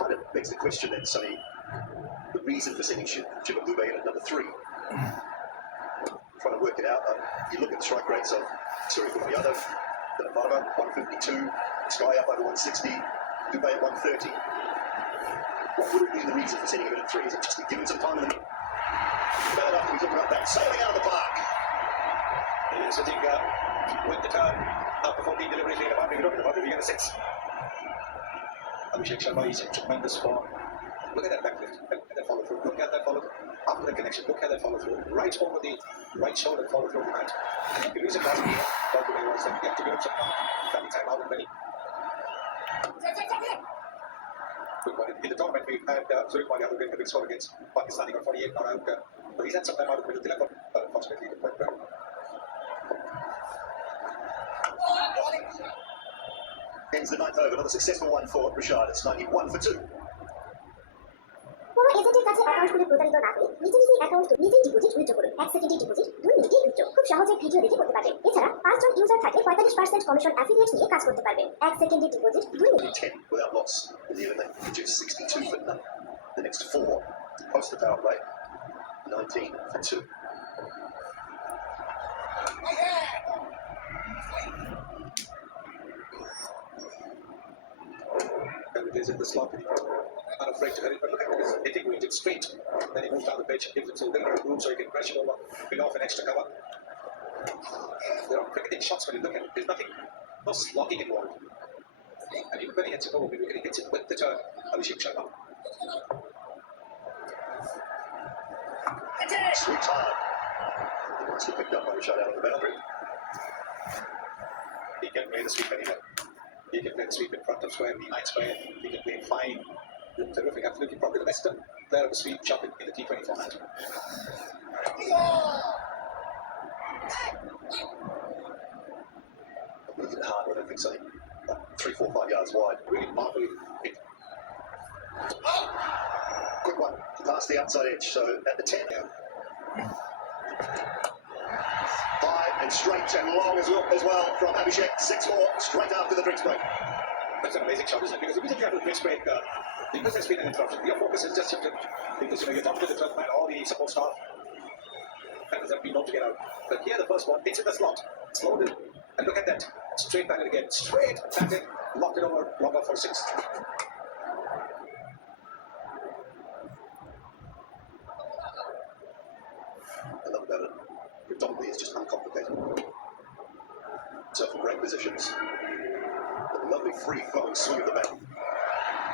kind of begs the question then, Sonny, the reason for sending Shivam Dube in at number 3. Trying to work it out. You look at the strike rates of Suryakumar Yadav, Dhanapatma, 152, Sky up over 160, Dube at 130. What would have been the reason for sending him in at 3? Is it just to give him some time in the middle? Bad after he's looking up that, sailing out of the park. Here's Satinga with the turn. After 14 deliveries, lead about to be in a 6. Abhishek Sharma is in tremendous form. Look at that backlift. Look at that follow through. Look at that follow through. After the connection, look at that follow through. Right over the right shoulder follow through the mat. I think the reason last year, Dr. Day was that you have to give him some family time out and many. In the tournament, we've had Suryakumar Yadav getting a big score against Pakistan. He got 48 not out. But he's had some time out of the middle. Unfortunately, he didn't quite well. Ends the 9th over, another successful one for Rashad. It's 91 for 2. কোনো এজেন্টের কাছে account খুলে প্রতারিত না হয়ে নিজের সেই account নিজেই ডিপোজিট উইথড্র করুন। 1 সেকেন্ডে ডিপোজিট, 2 মিনিটে উইথড্র। খুব সহজে ভিডিও দেখে করতে পারবেন। এছাড়া 5 জন ইউজার থাকলে 45% কমিশন অ্যাফিলিয়েট নিয়ে কাজ করতে পারবেন। 1 সেকেন্ডে deposit, 2 minute. 10 without loss. In the end, they produced 62 for none. The next 4 post the power play. 19 for 2. And it is in the slot. Unafraid to hit it, but look at this hitting range. It's straight. Then he moves down the pitch and gives it to a little room so he can crash it over, fill off an extra cover. There are cricketing shots when you look at it. There's nothing, no slotting involved. And even when he hits it over, when he hits it with the turn, Abhishek Sharma. Sweet hard. Nicely picked up by Rashad out of the boundary. He can play the sweep anywhere. He can play the sweep in front of square, behind square. He can play fine. Terrific, absolutely. Probably the best player of the sweep shot in the T20 format. A little bit hard, I don't think so. 3, 4, 5 yards wide. Really powerfully hit. Quick one past the outside edge. So at the 10 now. High and straight and long as well from Abhishek. 6-4 straight after the drinks break. That's an amazing shot, isn't it? Because immediately after the drinks break, because there's been an interruption, your focus is just shifted. Because you're talking to the 12th man, all the support staff. That has been known to get out. But here the first one, it's in the slot. Slowed in. And look at that. Straight back again. Straight back in. Locked it over. Longer for 6. I love about it. Predominantly, it's just uncomplicated. So from great positions, a lovely free-flowing swing of the bat.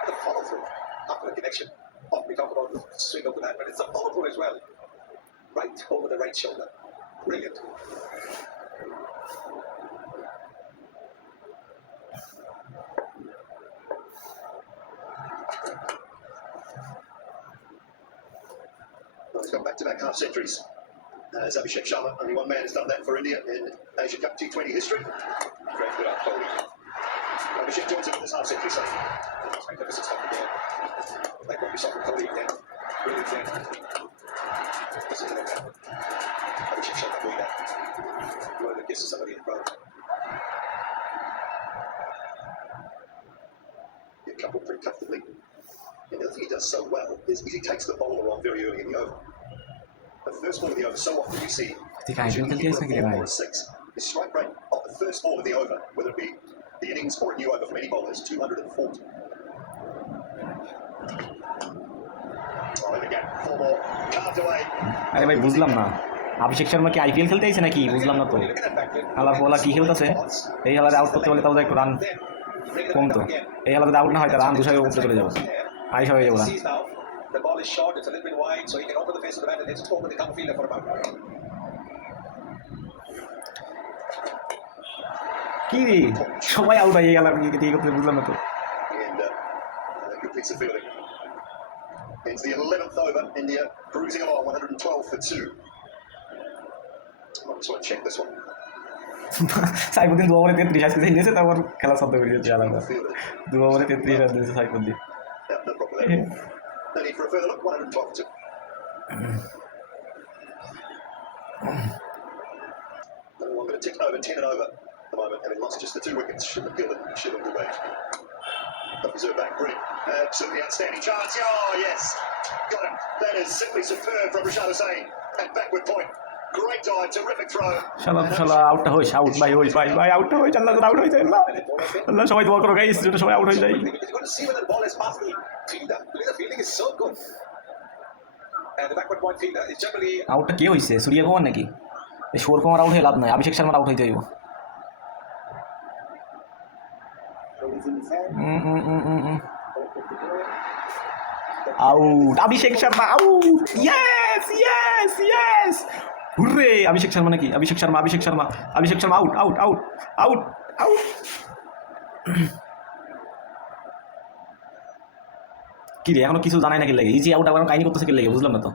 The follow-through after the connection. Often we talk about the swing of the bat, but it's a follow-through as well. Right over the right shoulder. Brilliant. Well, he's got back-to-back half-centuries. As Abhishek Sharma, only one man has done that for India in Asia Cup T20 history. Great good upholding. Abhishek joins him with his half-century save. Magnificent stuff again. Like what we saw from Kohli again. Brilliant thing. This is it. Abhishek Sharma doing that. You want to kiss somebody in the crowd. He coupled pretty comfortably. And the other thing he does so well is he takes the bowler on very early in the over. The first ball of the over, so often you see ঠিক আছে খেলতে গিয়েছে নাকি রে ভাই? his strike rate of the first ball of the over, whether it be the innings or a new over from any bowler, is 240. Oh, there we go. 4 more. Carved away. আরে ভাই বুঝলাম না, অভিষেক শর্মা কি আইপিএল খেলতে আইছে নাকি? বুঝলাম না তো। হালার বলা কি খেলতেছে? এই হালারে আউট করতে পারলে তাও একটু রান কমতো। এই হালারে আউট না হয় তার রান 200 উপরে চলে যাবে। আইসা হয়ে যাবে run. The ball is short, it's a little bit wide, so he can open the face of the bat and hit it over the cover fielder for about. কি রে সবাই আউট হয়ে গেল, আমি কি করতে বুঝলাম না তো। And a good piece of fielding. It's the 11th over. India cruising along, 112 for 2. I just want to check this one. Saifuddin 2 ওভারে 33 আজকে দিয়েছে, তারপর খেলা শব্দ করে দিয়েছে আলাদা। 2 ওভারে 33 রান দিয়েছে Saifuddin. Yeah, no problem there. No need for a further look, 112 for 2. No longer tick over 10 and over at the moment, having lost just the 2 wickets. Shivam Dube. Off his back, brilliant. Absolutely outstanding chance. Oh, yes. Got him. That is simply superb from Rashad Hussain. And backward point. Great dive, terrific throw. শালা আউটটা হইস out ভাই ওই ভাই আউটটা হইস আল্লাহ out হয়ে যায় আল্লাহ সবাই দোয়া করো guys যেটা সবাই আউট হয়ে যায় Because you've got to see when the ball is past the fielder. Because the fielding is so good. And the backward point fielder is generally আউটটা কে হইছে সূর্য কুমার নাকি এই সূর্য কুমার আউট হয়ে লাভ নাই অভিষেক শর্মা আউট হইতে হইব out Abhishek Sharma out yes hurray Abhishek Sharma নাকি Abhishek Sharma out কি রে এখনো কিছু জানাই নাকি লাগে ইজি আউট আবার কাহিনী করতেছে কি লাগে বুঝলাম না তো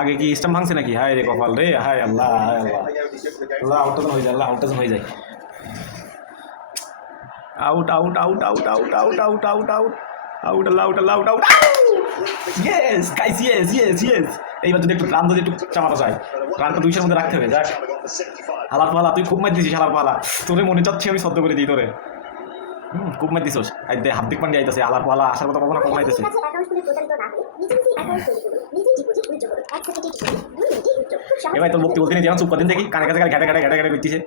আগে কি স্টাম্প ভাঙছে নাকি হায় রে কপাল রে হায় আল্লাহ আল্লাহ আউট হয়ে যায় হয়ে যায় আউট ইয়েস গাইস ইয়েস এইবার যদি একটু রান যদি একটু চাপানো যায় রানটা 200 মধ্যে রাখতে হবে যাক Coming on for 75. হালার পালা তুই খুব মার দিছিস হালার পালা তোরে মনে চাচ্ছি আমি সদ্য করে দিই তোরে খুব মার দিছিস আইতে হার্দিক পান্ডিয়া আইতাছে হালার পালা আসার কথা কখনো কখন আইতাছে কাছে অ্যাকাউন্ট খুলে প্রচারিত না হলে নিজে অ্যাকাউন্ট তৈরি করুন নিজেই ডিপোজিট উইথড্র করুন 1 সেকেন্ডে ডিপোজিট 2 মিনিটে উইথড্র খুব সহজ এবার তোর মুক্তি বলতে নেই যেমন চুপ করে দিন দেখি কানে কাছে ঘাটে করতেছে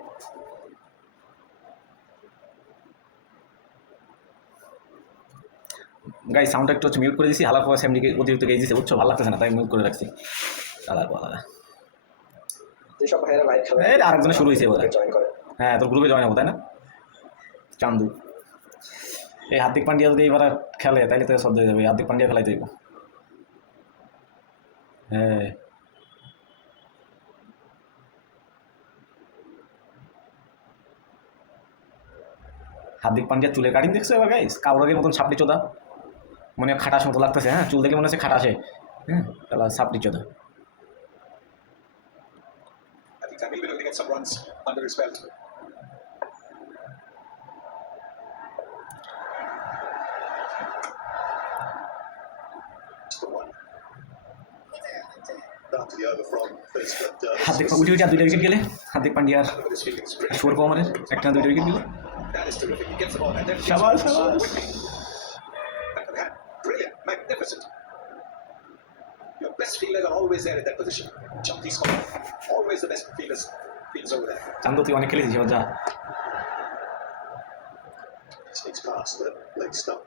গাই সাউন্ডটা একটু মিউট করে দিয়েছি হালার পর স্যামডিকে অতিরিক্ত গেয়ে দিয়েছে বুঝছো ভালো লাগতেছে না তাই মিউট করে রাখছি হালার পালা যেসব ভাইয়েরা লাইভ খেলে এই আরেকজনে শুরু হয়েছে বোধ জয়েন করে হ্যাঁ তোর গ্রুপে জয়েন হবো তাই না চান্দু এই হার্দিক পান্ডিয়া যদি এইবার খেলে তাইলে তো সব হয়ে যাবে হার্দিক পান্ডিয়া খেলাই দেবো হ্যাঁ হার্দিক পান্ডিয়া চুলের কাটিং দেখছো এবার গাইস কাউরাগের মতন সাপড়ি চোদা মনে খাটাস মতো লাগতেছে হ্যাঁ চুল দেখে মনে হচ্ছে খাটাসে হ্যাঁ তাহলে সাপড়ি চোদা I think Tamil will get some runs under his belt. For one. After the over from first, but Hardik উঠে আর 2টা উইকেট গেলে Hardik পান্ডিয়ার Look at his fielding. It's brilliant. সূর্য কুমারের একটা 2টা উইকেট গেলে That is terrific. He gets the ball and then Shabash, so shabash. whipping. Back of the hand. Brilliant. Magnificent. Your best fielders are always there in that position. Jump these corners. Always the best fielders over there. চান্দু তুই অনেক খেলেছিস এবার যা sneaks past the leg stump.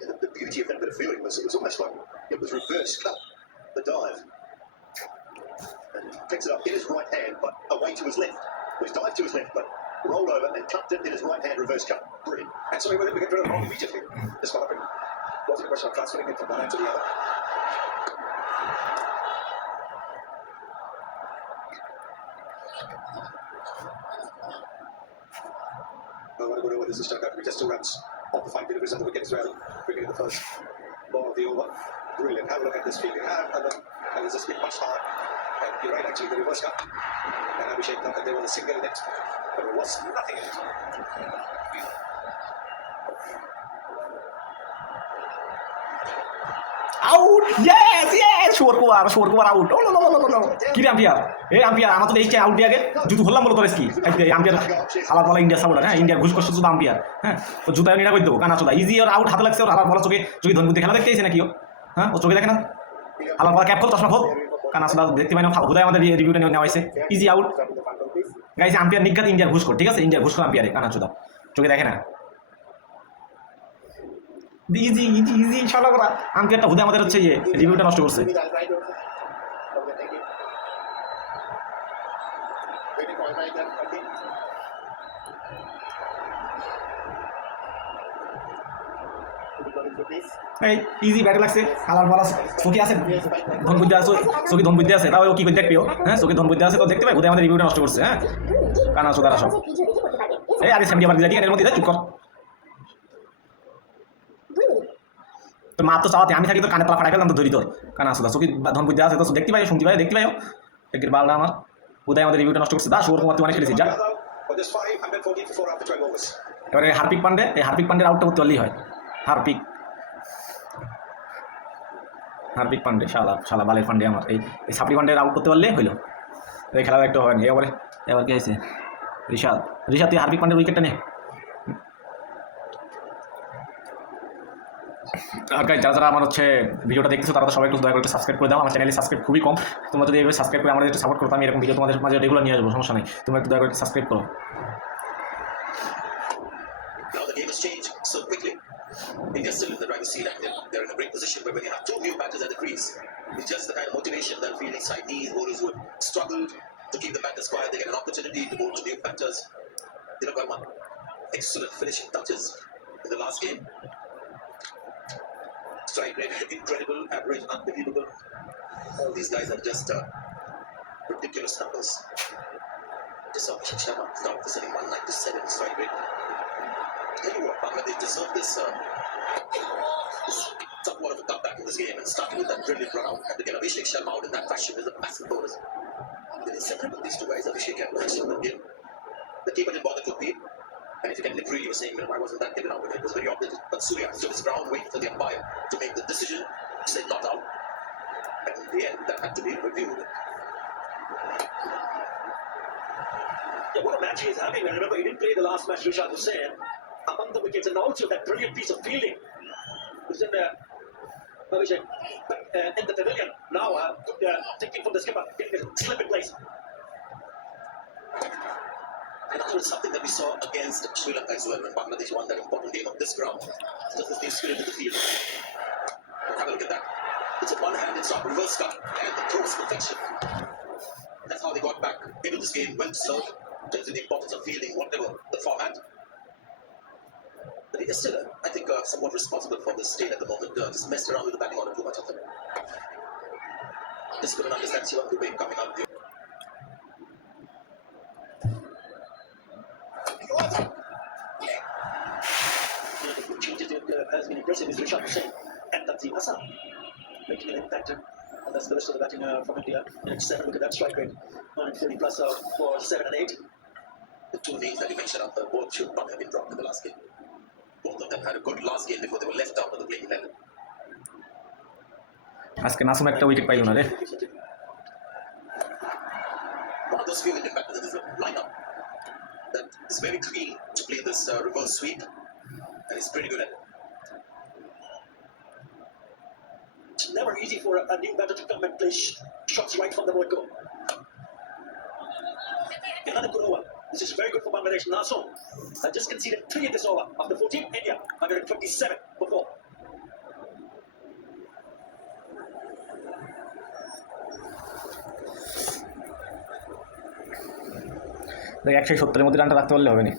And the beauty of that bit of fielding was it was almost like it was reverse cut, the dive. And he picks it up in his right hand, but away to his left. It was dived to his left, but rolled over and cupped it in his right hand, reverse cut. Brilliant. And so he was able to get rid of the ball immediately. This one wasn't a question of transferring it from one hand to the other. I want to go over this is Stuttgart. Just 2 runs off the 5 deliveries on the wicket as well. Quickly the first ball of the over. Brilliant. Have a look at this fielding. And it's just been much hard. And you're right, actually, the reverse cut. And Abhishek thought that there was a single in it, but there was nothing in it. Out yes Surya Kumar out কি রে ampere আমার তো দেখছি out দিয়ে আগে জুতো ধরলাম বলো তোর কি আম্পিয়ার আলাদা বলা ইন্ডিয়া সাপোর্টার হ্যাঁ ইন্ডিয়ার ঘুষ করছে শুধু আম্পিয়ার হ্যাঁ তো জুতা নিরা করে দেবো কানা চোদা ইজি ওর আউট হাতে লাগছে ওর আলাদা বলা চোখে ধনবুদ্ধি খেলা দেখতে না কি হ্যাঁ ও চোখে দেখে না আলাদা বলা ক্যাপ খোল চশমা খোল কানা চোদা দেখতে পাই না হুদায় আমাদের রিভিউটা নেওয়া হয়েছে ইজি আউট গাইছে আম্পিয়ার নিজ্ঞাত ইন্ডিয়ার ঘুষ কর ঠিক আছে ইন্ডিয়ার ঘুষ কর আম্পিয়ারে কানা চোদা চোখে দেখে না ইজি ইনশাআল্লাহ করা আম্পিয়ারটা হুদে আমাদের হচ্ছে ইয়ে রিভিউটা নষ্ট করছে এই ইজি ব্যাটে লাগছে কালার বলা চোখে আছে ধনবুদ্ধি আছে চোখে ধনবুদ্ধি আছে তাও কি করে দেখবেও হ্যাঁ চোখে ধনবুদ্ধি আছে তো দেখতে পাই হুদে আমাদের রিভিউটা নষ্ট করছে হ্যাঁ কানা চোদারা সব ভিডিও দেখে করতে পারবেন এই আরে স্যামডি আবার দিলা ঠিক এর মধ্যে চুপ কর 2 মিনিট তোর মা তো চাওয়াতে আমি থাকি তো কানে তলা ফাটা গেলাম তো ধরি তোর কানা আসলে চোখে ধন বুদ্ধি আছে তো দেখতে পাই শুনতে পাই দেখতে পাই একের বালটা আমার উদয় আমাদের রিভিউটা নষ্ট করছে দা সূর্য কুমার তুই অনেক খেলেছিস যা But there's 514 for 4 after 12 overs. এবারে হার্পিক পান্ডে, এই হার্পিক পান্ডের আউটটা করতে পারলেই হয়। হার্পিক পান্ডে, শালা বালের পান্ডে আমার, এই সাপড়ি পান্ডের আউট করতে পারলে হইলো। এই খেলার একটু হয়নি। এবার কি হয়েছে? ঋষাদ তুই হার্পিক পান্ডের উইকেটটা নে। আর গাইস, যারা আমার হচ্ছে ভিডিওটা দেখতেছো তারা তো সবাই একটু দয়া করে সাবস্ক্রাইব করে দাও। আমার চ্যানেলে সাবস্ক্রাইব খুবই কম। তোমরা যদি এইভাবে সাবস্ক্রাইব করে আমাদের একটু সাপোর্ট করো, আমি এরকম ভিডিও তোমাদের মাঝে রেগুলার নিয়ে আসবো, সমস্যা নেই। তোমরা একটু দয়া করে সাবস্ক্রাইব করো। Now the game has changed so quickly. India's still in the driver's seat and they're in a great position, but when you have two new batters at the crease, it's just the kind of motivation that fielding side needs. Bowlers who have struggled to keep the batters quiet, they get an opportunity to bowl to new batters. Tilak Verma, excellent finishing touches in the last game. Strike rate incredible, average unbelievable. All these guys are just ridiculous numbers. Just Abhishek Sharma started to setting 197 strike rate. Tell you what, Bangladesh deserve this somewhat of a comeback in this game, and starting with that brilliant run out and to get Abhishek Sharma out in that fashion is a massive bonus. They're inseparable, these two guys, Abhishek and Mahesh Sharma. The keeper didn't bother to appeal. And if you can literally, you were saying, why wasn't that given out? It was very obvious. But Surya stood his ground, waiting for the umpire to make the decision, said not out. And in the end, that had to be reviewed. Yeah, what a match he is having. I remember he didn't play the last match, Rishad Hussain, among the wickets, and also that brilliant piece of fielding. Was in there. Abhishek in the pavilion. Now, good thinking from the skipper, getting a slip in place. And that was something that we saw against Sri Lanka as well when Bangladesh won that important game on this ground. Just as they spirit into the field. Have a look at that. It's a one-handed shot, reverse cut, and the throw is perfection. That's how they got back into this game, well served. Tells you the importance of fielding, whatever the format. But they're still, I think, somewhat responsible for this state at the moment. Just messed around with the batting order too much of them. Just couldn't understand Shivam Dubey coming out there. The changes has been impressive is Rishad Hussain and Tanzim Hassan making an impact. And that's the rest of the batting from India. And 7, look at that strike rate. 140 plus for 7 and 8. The two names that you mentioned up there, both should not have been dropped in the last game. Both of them had a good last game before they were left out of the playing 11. আজকে নাসুম একটা wicket pile না রে। One of those few Indian batters in this lineup that is very keen to play this reverse sweep, and he's pretty good at it. It's never easy for a new batter to come and play shots right from the word go. Another good over. This is very good for Bangladesh. Nasom had just conceded 3 in this over after 14. India 127 before. দেখ 170-এর মধ্যে রানটা রাখতে পারলে হবে না।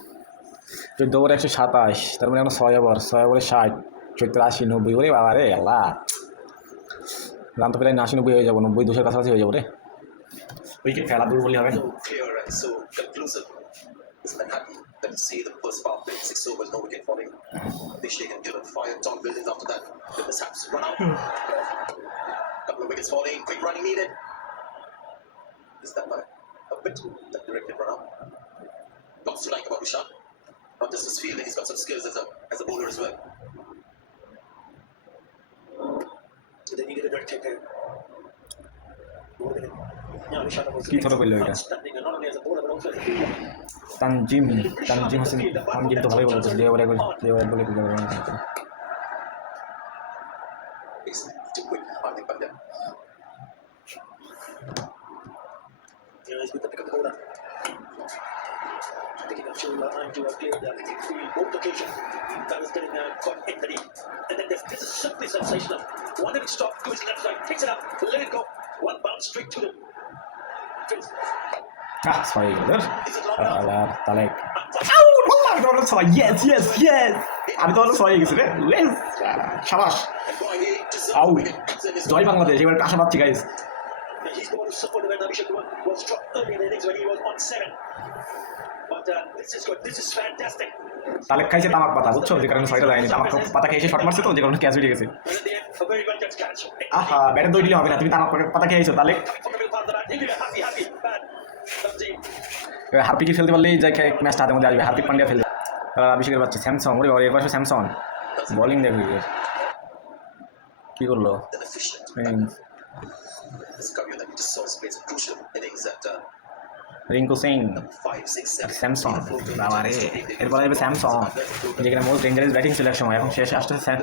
14 ওভারে 127, তার মানে এখন 6 ওভারে 60, 70, 80, 90, ওরে বাবা রে আল্লাহ, রান তো প্রায় 80-90 হয়ে যাবো, 90-200 কাছাকাছি হয়ে যাবো রে। উইকেট খেলা দূর বললে হবে না। So clear and so conclusive. It's Manhattan that you see the first power play, 6 overs, no wicket falling. Abhishek and Gillett fired tall buildings after that. The mishaps run out. Couple of wickets falling, quick running needed. Is that a bit that directed run out? Lots to like about Rishad. Not just his fielding, he's got some skills as a bowler as well. They needed a direct hit there. More than it. Yeah, Rishad was কি ধরো বললো এটা? outstanding, and not only as a bowler but also as a fielder. Tanzim Hossain, Tanzim তো ভালোই বলতো, যে ওভারে বলে কি যাবে না। He's too quick, Hardik Pandya. Yeah, he's with the pick of the bowler. Taking up shoulder time to clear the field both occasion. That was getting caught in the knee. And then this is simply sensational. One hit stop to his left side, picks it up, let it go. One bounce straight to the fence. ছয় গেল Is it long now? আল্লাহ তালেক। আমি তো বললাম 6, yes আমি তো বললাম 6 হয়ে গেছি রে। শাবাশ, And boy, he deserves আউ, the wicket. It's in his জয় বাংলাদেশ, এবার আশা পাচ্ছি guys. He's the one who supported when Abhishek was dropped early in the innings when he was on 7. But this is good. This is fantastic. Talek খাইছে তামাক পাতা, বুঝছো, যে কারণে 6টা যায়নি। তামাক পাতা খেয়ে এসে শট মারছে তো, যে কারণে ক্যাচ উঠে গেছে। And in the end, a very well judged catch. আহা, ব্যাটে দৌড় দিলে হবে না, তুমি তামাক পাতা খেয়েছো Talek. Coming from the middle part of the bat, India happy, bad. এবার হার্পিকে ফেলতে পারলেই যাই ম্যাচটা হাতের মধ্যে আসবে। হার্পিক পান্ডিয়া ফেলবে, তারা অভিষেকের বাচ্চা স্যামসং, ওরে বাবা, এবার স্যামসং বলিং দেখবি কী করলো Then efficient. Ring- This career that we just saw plays a crucial innings at Rinku Singh 5, 6, 7. Samsung. বাবা রে, এরপর আসবে স্যামসং, যেখানে মোস্ট ডেঞ্জারাস ব্যাটিং ছিল এক সময়, এখন শেষ আসতেছে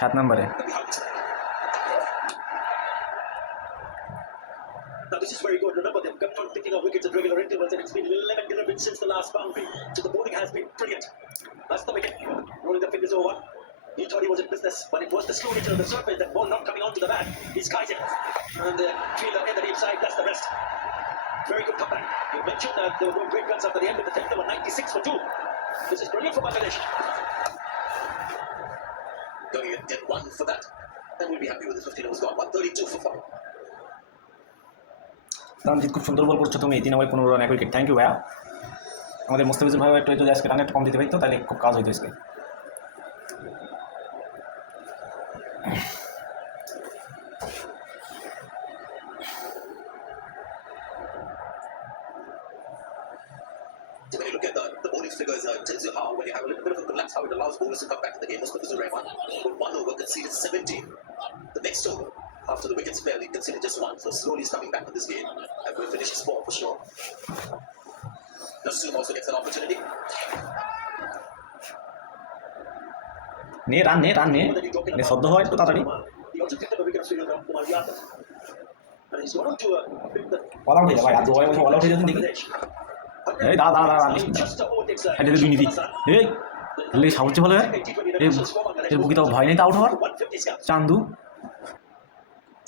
7 নম্বরে। Now this is very good. Remember, they've kept on picking up wickets at regular intervals, and it's been 11 delivered since the last boundary. So the bowling has been brilliant. That's the wicket. Rolling the fingers over. He thought he was in business, but it was the slow nature of the surface, that ball not coming onto the bat. He skies it. And the fielder in the deep side does the rest. Very good comeback. You mentioned that there were no great runs after the end of the 10th. There were 96 for 2. This is brilliant for Bangladesh. Going to get 1 for that. Then we'll be happy with the 15 overs gone. 132 for 5. রঞ্জিত, খুব সুন্দর বল করছো তুমি, 3 ওভারে 15 run 1 wicket. Thank you ভাইয়া। আমাদের মোস্তাফিজুর ভাই একটু যদি আজকে রান একটু কম দিতে পারতো তাহলে খুব কাজ হইতো আজকে। So when you look at the bowling figures, it tells you how, when you have a little bit of a collapse, how it allows bowlers to come back in the game. Mustafizur Rahman, with 1 over, conceded 17. The next over, after the wickets fell, he conceded just 1. So slowly he's coming back in this game. And we'll finish his 4 for sure. Naseem also gets an opportunity. নে run নে run নে নে, সদ্য হয় একটু তাড়াতাড়ি। He also picked up a wicket of Sri Lanka, Kumar Yadav. And he's gone on to pick the all out হয়ে যায় ভাই, আর 2 ওভারের মধ্যে অল আউট হয়ে যেতেন দেখি। Bangladesh. এই দাঁড়া দাঁড়া দাঁড়া, Just about exact. এটা দুই নীতি। এই লে সাহস ভালো হয়, এর বুকি তাও ভয় নেই তো আউট হওয়ার। 150 scores. Chandu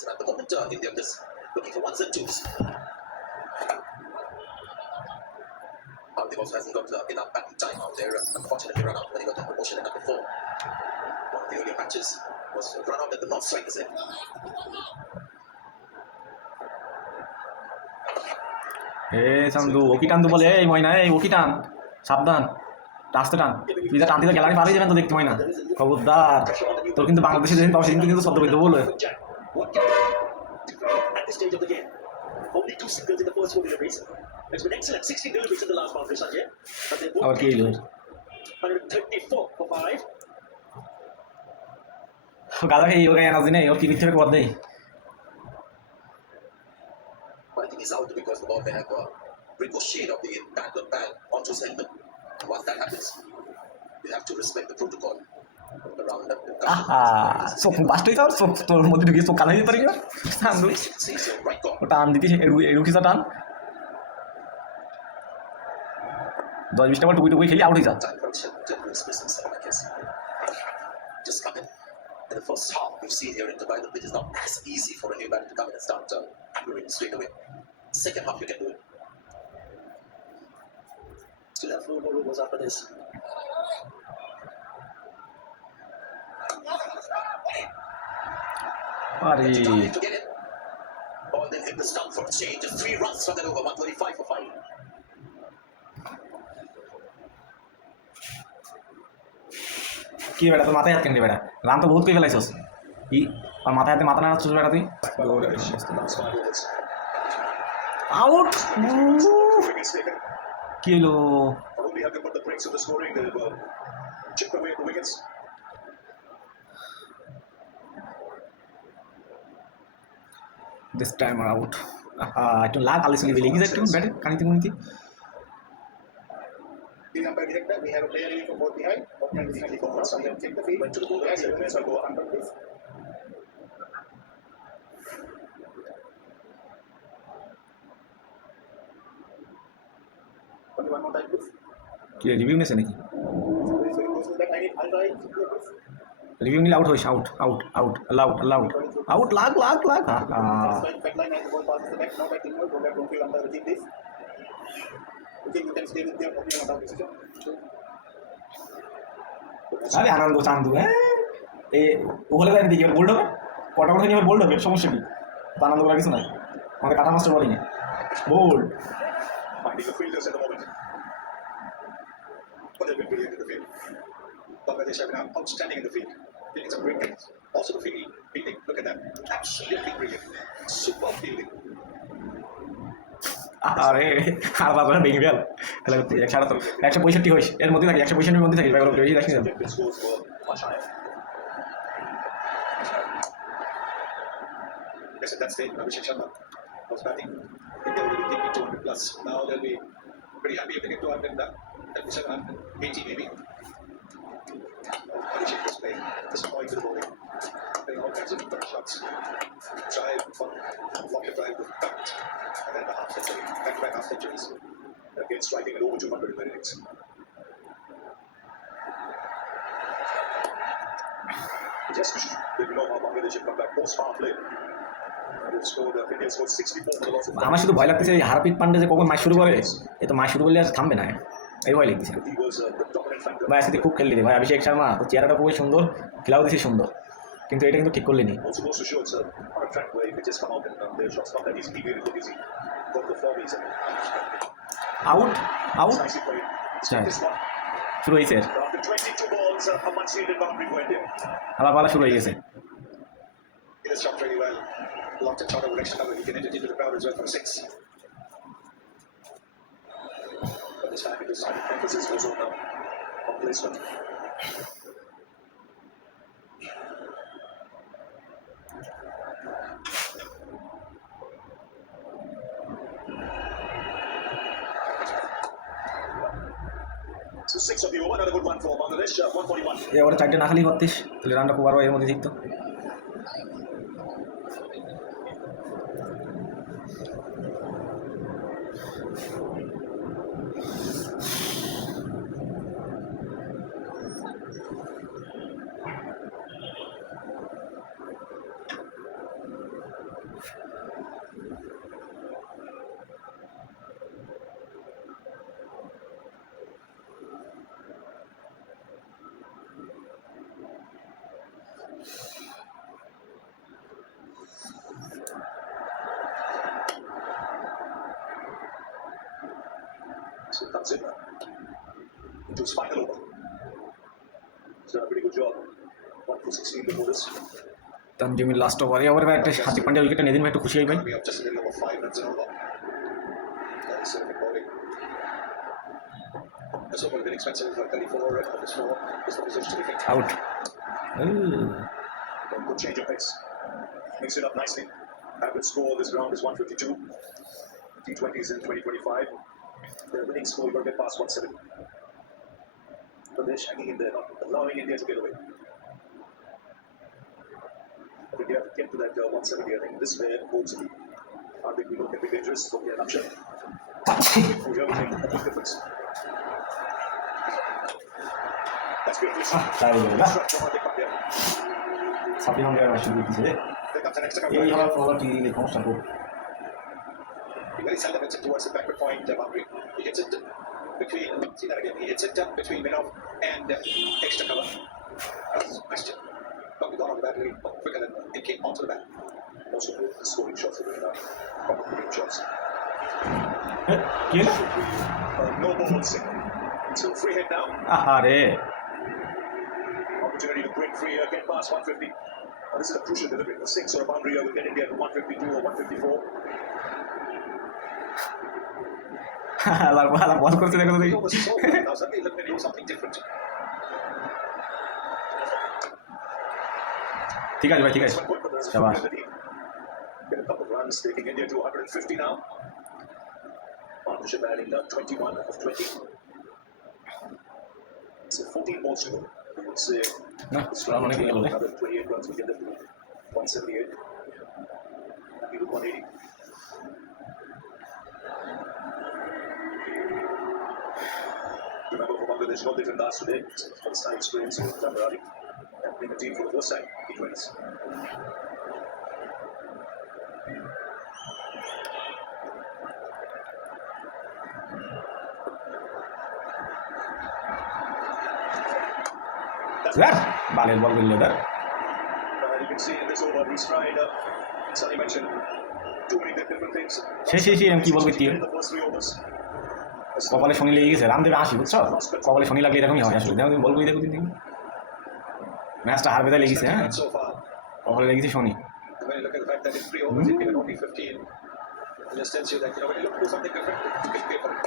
So at the moment, India just looking for 1s and 2s. Hardik also hasn't got enough batting time out there. Unfortunately, run out when he got the promotion in number 4. One of the earlier matches was run out at the non-strikers end. এ চান্দু, ওকি টান তো বলে, এই ময়না, এই ওকি টান, সাবধান, রাস্তা টান, তুই যা টানতে যা গ্যালারি পালিয়ে যাবেন তো দেখতে ময়না, খবরদার। তোর কিন্তু বাংলাদেশে যেদিন পাবো সেদিন কিন্তু সদ্য বলতে বলে। What can he do at this stage of the game? Only 2 singles in the first 4 deliveries. It's been excellent. 16 deliveries in the last boundary, Sanjay. But they আবার both কি হইল? 134 for 5. গাদা খেয়ে ওর গায়ে এনার্জি নেই, ওর কি মিথ্যে পথ দেয়। But I think he's out because the ball may have ricocheted of the bat onto his helmet. Once that happens, you have to respect the protocol around that. আহা, চোখ বাস্টই তো, চোখ তোর মধ্যে ঢুকিয়ে চোখ কালো হয়ে যেতে পারি না চান্দু। See, so right call. ও টান দিতে রুখিসা টান 10-20টা বল টুকুই টুকুই খেলি আউট হয়ে যা। Time for Richard to express himself, I guess. Just come in the first half, we've seen here in Dubai, the pitch is not as easy for a new batter to come in and start hammering straight away. Second half, you can do it. Still have 4 more overs after this. আরে Trying to get it. Ball then hit the stump for a change. Just 3 runs from that over. 125 for 5. কি বেটা, তোর মাথায় হাত কেন রে বেটা, run তো বহুত পেয়ে ফেলাইছস। কি আর মাথায় হাতে মাথা নাড়াচ্ছিস বেটা তুই? আউট। Wickets taken. কি হলো? Probably have to put the brakes on the scoring. They'll chip away at the wickets. This time out. একটু লাগ আলিসলি বেলে গিয়েছে একটু ব্যাটে কানিতে মুনিতে। The umpire director, we have a player from both behind. Opening the field for us. We have checked the field. Went to the ball. Yes, let's go under please. Only one more time, please. কি review নিয়েছে নাকি? Please, very close to that. I need Alright, please. Review নিলে out হইস, out out out all out all out out, লাগ লাগ লাগ। Back line as the ball passes the back. Now back in mode. Go back to field umpire routine, please. Okay, you can stay with your opening umpire decision. আরে আনন্দ চান্দু, হ্যাঁ এ ওহলে যাই দেখি এবার bold হবে, কটা করে এবার বোল্ড হবে, সমস্যা কি? তো আনন্দ করার কিছু নাই, আমাদের কাটা মাস্টার বলিংয়ে bowled. Finding the fielders at the moment. But they've been brilliant in the field. Bangladesh have been outstanding in the field. Taking some great hits. Also the fielding. Look at that. Absolutely brilliant. Superb fielding. আরে আর বাবা ভেঙে গেল তাহলে 168 হইস এর মধ্যে থাকি 165 মধ্যে থাকি বেশি দেখি না Objective scores were much higher. Yes, at that stage, Abhishek Sharma was batting. India would be thinking 200 plus. Now they'll be pretty happy if they get to 177, 180 maybe. Abhishek was playing just point to the bowling, playing all kinds of different shots. Drive, block drive with cut, and then the half century, back-to-back half centuries. Again, striking at over 200 in the innings. Just they know how Bangladesh have come back post-power play. They've scored, India scored 64 for the loss of আমার শুধু ভয় লাগতেছে এই হারপ্রীত পান্ডে যে কখন match শুরু করে এ তো ম্যাচ শুরু করলে আর থামবে না এই ভয় লাগতেছে He was the dominant factor. ভাই আজকে খুব খেললি রে ভাই অভিষেক শর্মা তো চেহারাটা খুবই সুন্দর খেলাও দিছি সুন্দর কিন্তু এটা কিন্তু ঠিক করলি নি Also goes to show it's on a track where if they just come out and their shots not that easy, he made it look easy. Got the form he's in. Out out It's nicely played. Right. This one, শুরু হয়েছে after 22 balls, a much needed boundary for India. আবার পালা শুরু হয়ে গেছে He has shot really well. Locked and shot over extra cover. He can enter into the crowd as well for a 6. But this time it was emphasis was on placement. So 6 of the over, another good one for Bangladesh, 141. এ ওরা চারটে না খালি করতিস তাহলে রানটা খুব আরও এর মধ্যে জিততো So it comes in into his final over. He's done a pretty good job. 1 for 16 before this. তানজিমের last ওভারে ওভারে একটা হাতি পান্ডে উইকেটটা নিয়ে দিন একটু খুশি হই ভাই We have just a little over 5 runs in over. That's bowling. That's over been expensive for 34 of this floor. This one is just to be picked. Out Good change of pace. Mix it up nicely. Average score this round is 152. T20s in 2025. The winning score, you've got to get past 170. But they're hanging in there, not allowing India to get away. I think they have to get to that 170. I think this way holds the Hardik Milo can be dangerous from the Akshay. Who here will make a big difference. That's great. তাই বলে না Strike from Hardik Pandya. ছাব্বিশ ঘন্টায় match শুরু করতেছে There comes an extra এই cover. হওয়ার পর কি সমস্যা খুব He very seldom hits it towards the backward point boundary. He hits it between, see that again, he hits it between Minov and extra cover. That's a question. But we got on the bat really quicker than it came onto the bat. Also, the scoring shots are very nice. Proper good shots. কি No ball single. So free hit now. আহারে Opportunity to break free here, get past 150. This is a crucial delivery. A 6 or a boundary here will get India to 152 or 154. বল করছে দেখো তো He was so good. Now suddenly looking to do something different. ঠিক আছে ভাই ঠিক আছে One point, but there's a Shabash. flexibility. Get a couple of runs, taking India to 150 now. Partnership adding 21 of 20. So 14 balls to go. We would say না run অনেক হয়ে গেল রে another 28 runs will get them to 178. Happy with 180. Remember, for Bangladesh, what they've done last today, first time experience with Tamarani, and playing a team for the first time, T20s. বালের বল করলো ওটা You can see in this over, he's tried, Sunny mentioned, too many different things. শেষে এরকম কি বলবে তিন In the first 3 overs. কপালে শনি লেগে গেছে রান দেবে 80 বুঝছো কপালে শনি লাগলে এরকমই হয় আসলে দেখো তুমি বল করে দেখো দিন ম্যাচটা হারবে তাই লেগেছে হ্যাঁ So far, কপালে লেগেছে শনি when you look at the fact that in 3 overs, he given only 15. It just tells you that, when you look to do something different, you can pay for it.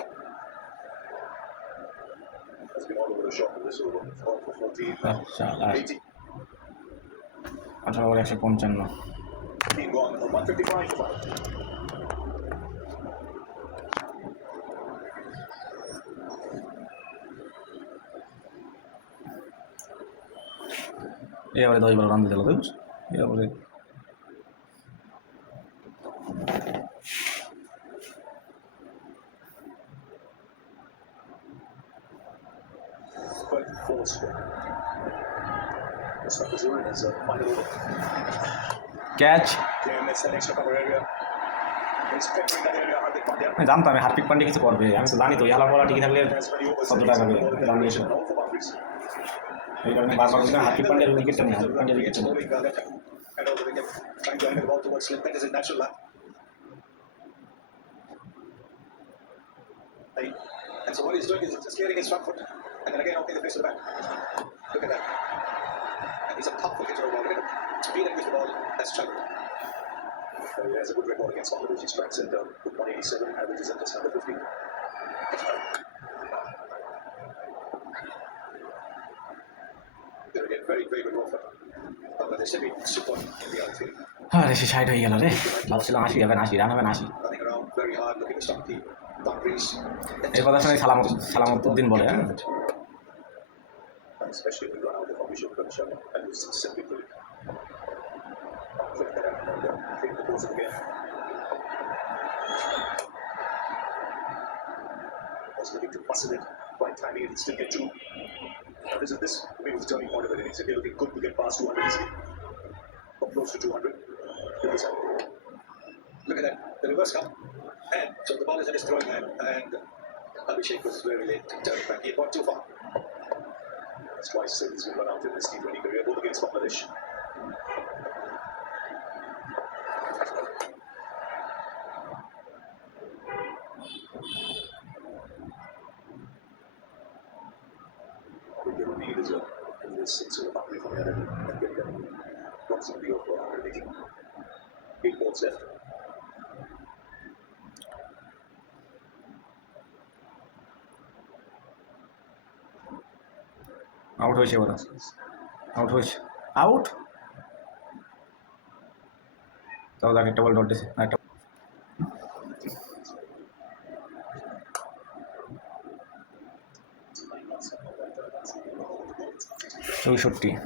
Has been all over the shop in this over. 4 for 14. শালা 18 18 over 155 gone. 155 for 5. এই ওভারে 10 বল run দিতে হলো এই ওভারে But 4 score. Mustafa Zurin has final over. Catch Clear miss that extra cover area. He's peppering that area. Hardik Pandya. আমি জানতাম আমি হার্পিক পান্ডে কিছু করবে আমি তো জানি তো এই হালার বলা টিকে থাকলে Has many overs. 100 টাকা হবে রান নিয়ে এসে All for boundaries. এই কারণে বারবার বলছি হার্পিক পান্ডের উইকেটটা নেই হার্পিক পান্ডের উইকেটটা নেই Moving left and over the wicket. Trying to angle the ball towards slip. That is his natural lap. And so what he's doing is just clearing his front foot, and then again opening the face of the bat. Look at that. And he's a tough wicket over. Look at him. Speeding with the ball. That's trouble. He has a good record against Bangladesh. He strikes at 187, averages at just under 50. There again, very, very good offer. Bangladesh have been super in the outfield. আরে সে 60 হয়ে গেল রে ভাবছিলাম 80 হবে 80 run হবে 80 Running around very hard, looking to stop the boundaries. এই কথা শুনে সালামত উদ্দিন বলে হ্যাঁ And especially if you run out of Abhishek Sharma and who's simply brilliant. Look at that and take the pose again. Was looking to bustle it, right timing, and still get two. Now this for me was the turning point of it. It's again looking good to get past 200 easily. Or close to 200. Look at this. Look at that, the reverse come. And so the ball is in his throwing hand, and Abhishek was very late turning back. He had gone too far. That's twice he's been run out in his T20 career, both against Bangladesh. They will need is a 6 or a boundary from the other and get them. Not somebody over 180. 8 balls left. Out হয়েছে ওরা out হয়েছে out তাও তাকে একটা ball dot দিয়েছে একটা 64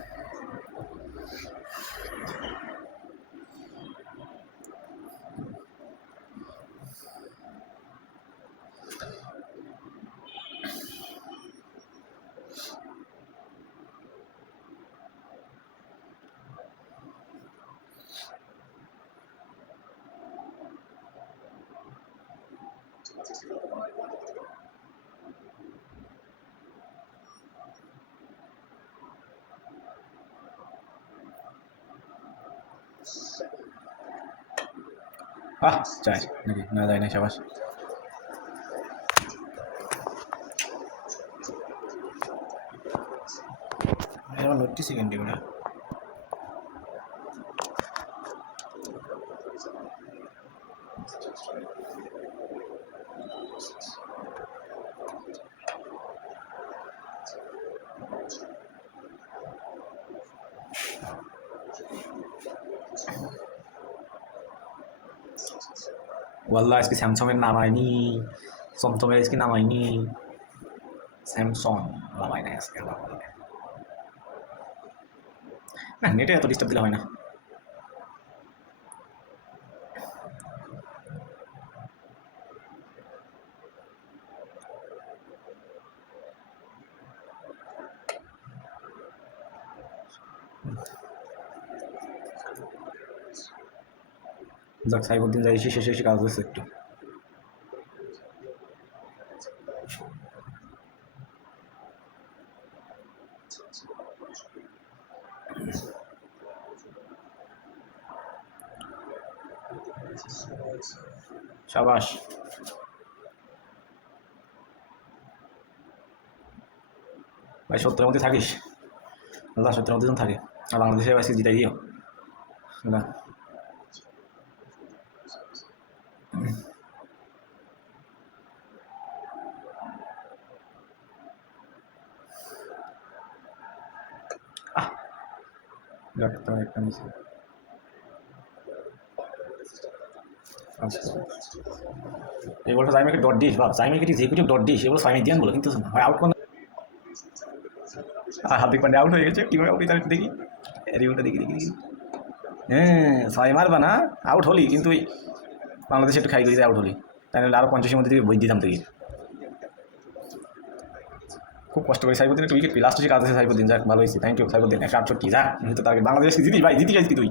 চাই নাকি না যায় না সাবাস এবার 90 সেকেন্ড দিবে না ওয়াল্লাহ আজকে স্যামসংয়ের নামায়নি সমতমের আজকে নামায়নি স্যামসং নামায় না আজকে না নেটে এত ডিস্টার্ব দিলে হয় না যাক সাইবুদ্দিন যাই শেষে কাজ হচ্ছে একটু শাবাশ ভাই 70-এর মধ্যে থাকিস আল্লাহ 70-এর মধ্যে থাকে আর বাংলাদেশে আজকে জিতাই দিও না একটা একটা নিচে আচ্ছা এই বলটা জাইমাকে ডট দিস বা জাইমাকে যে কিছু ডট দিস এগুলো সাইনে দিয়ান বলো কিন্তু হয় আউট করে হার্দিক পান্ডে আউট হয়ে গেছে কীভাবে আউট হয়েছে দেখি রিভিউটা দেখি দেখি দেখি হ্যাঁ ছয় মারবা না আউট হলি কিন্তু ওই বাংলাদেশে একটু খাই দিয়েছে আউট হলি তাই নাহলে আরও 50-এর মধ্যে থেকে বই দিতাম থেকে খুব কষ্ট করে সাইফুদ্দিন একটু উইকেট পেয়ে লাস্টে যে কাজ আছে সাইফুদ্দিন যাক ভালো হয়েছে থ্যাংক ইউ সাইফুদ্দিন 168 যা তো তাকে বাংলাদেশ জিতিস ভাই জিতে যাইছি তুই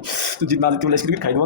জিত না জিতে বলে ক্রিকেট খাই দেবো